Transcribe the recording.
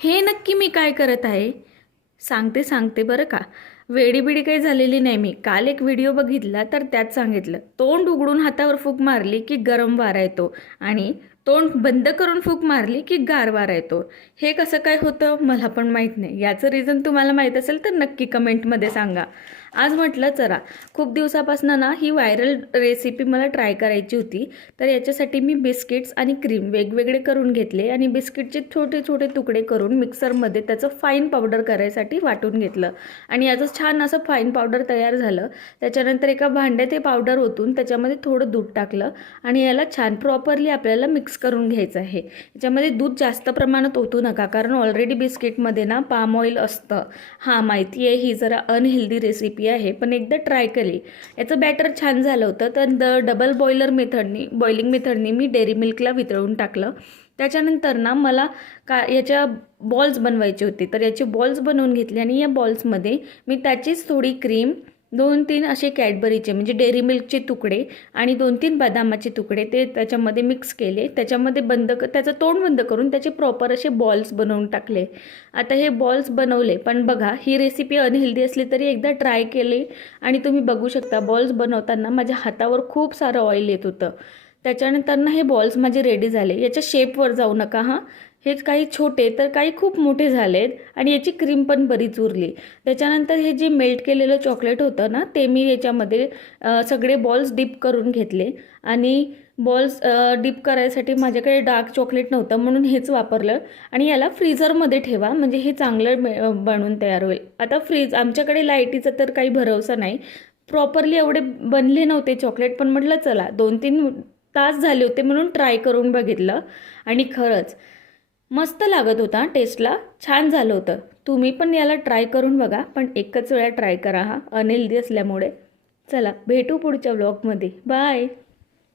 हे नक्की मी काय करत आहे सांगते बरं का. वेडीबिडी काही झालेली नाही मी. काल एक व्हिडिओ बघितला तर त्यात सांगितलं, तोंड उघडून हातावर फूक मारली की गरम वारा येतो आणि तोंड बंद करून फूक मारली की गार वारा येतो. हे कसं काय होतं मला पण माहीत नाही. याचं रिझन तुम्हाला माहीत असेल तर नक्की कमेंटमध्ये सांगा. आज म्हटलं चला, खूप दिवसापासून ना ही व्हायरल रेसिपी मला ट्राय करायची होती. तर याच्यासाठी मी बिस्किट्स आणि क्रीम वेगवेगळे करून घेतले आणि बिस्किटचे छोटे छोटे तुकडे करून मिक्सरमध्ये त्याचं फाईन पावडर करायसाठी वाटून घेतलं आणि याचं छान असं फाईन पावडर तयार झालं. त्याच्यानंतर एका भांड्यात हे पावडर ओतून त्याच्यामध्ये थोडं दूध टाकलं आणि याला छान प्रॉपरली आपल्याला मिक्स करून घ्यायचं आहे. याच्यामध्ये दूध जास्त प्रमाणात ओतू नका, कारण ऑलरेडी बिस्किटमध्ये ना पाम ऑइल असतं. हां, माहिती आहे ही जरा अनहेल्दी रेसिपी आहे, पण एकदा ट्राय केली. याचं बॅटर छान झालं होतं. तर डबल बॉइलिंग मेथडनी मी डेअरी मिल्कला वितळून टाकलं. त्याच्यानंतर ना मला याच्या बॉल्स बनवायचे होते, तर याचे बॉल्स बनवून घेतले आणि या बॉल्समध्ये मी त्याचीच थोडी क्रीम, 2-3 असे कॅडबरीचे म्हणजे डेअरी मिल्कचे तुकडे आणि 2-3 बदामाचे तुकडे ते त्याच्यामध्ये मिक्स केले. त्याच्यामध्ये त्याचं तोंड बंद करून त्याचे प्रॉपर असे बॉल्स बनवून टाकले. आता हे बॉल्स बनवले, पण बघा ही रेसिपी अनहेल्दी असली तरी एकदा ट्राय केली आणि तुम्ही बघू शकता बॉल्स बनवताना माझ्या हातावर खूप सारं ऑइल येत होतं. त्याच्यानंतर ना हे बॉल्स माझे रेडी झाले. याच्या शेपवर जाऊ नका हां. हे काही छोटे तर काही खूप मोठे झालेत आणि याची क्रीम पण बरीच उरली. त्याच्यानंतर हे जे मेल्ट केलेलं चॉकलेट होतं ना, ते मी याच्यामध्ये सगळे बॉल्स डिप करून घेतले आणि बॉल्स डिप करायसाठी माझ्याकडे डार्क चॉकलेट नव्हतं म्हणून हेच वापरलं आणि याला फ्रीझरमध्ये ठेवा, म्हणजे हे चांगलं बनून तयार होईल. आता आमच्याकडे लाईटीचा तर काही भरवसा नाही. प्रॉपरली एवढे बनले नव्हते चॉकलेट, पण म्हटलं चला 2-3 तास झाले होते म्हणून ट्राय करून बघितलं आणि खरंच मस्त लागत होता. टेस्टला छान झालं होतं. तुम्ही पण याला ट्राय करून बघा, पण एकच वेळा ट्राय करा हा, अनहेल्दी असल्यामुळे. चला भेटू पुढच्या व्लॉगमध्ये. बाय.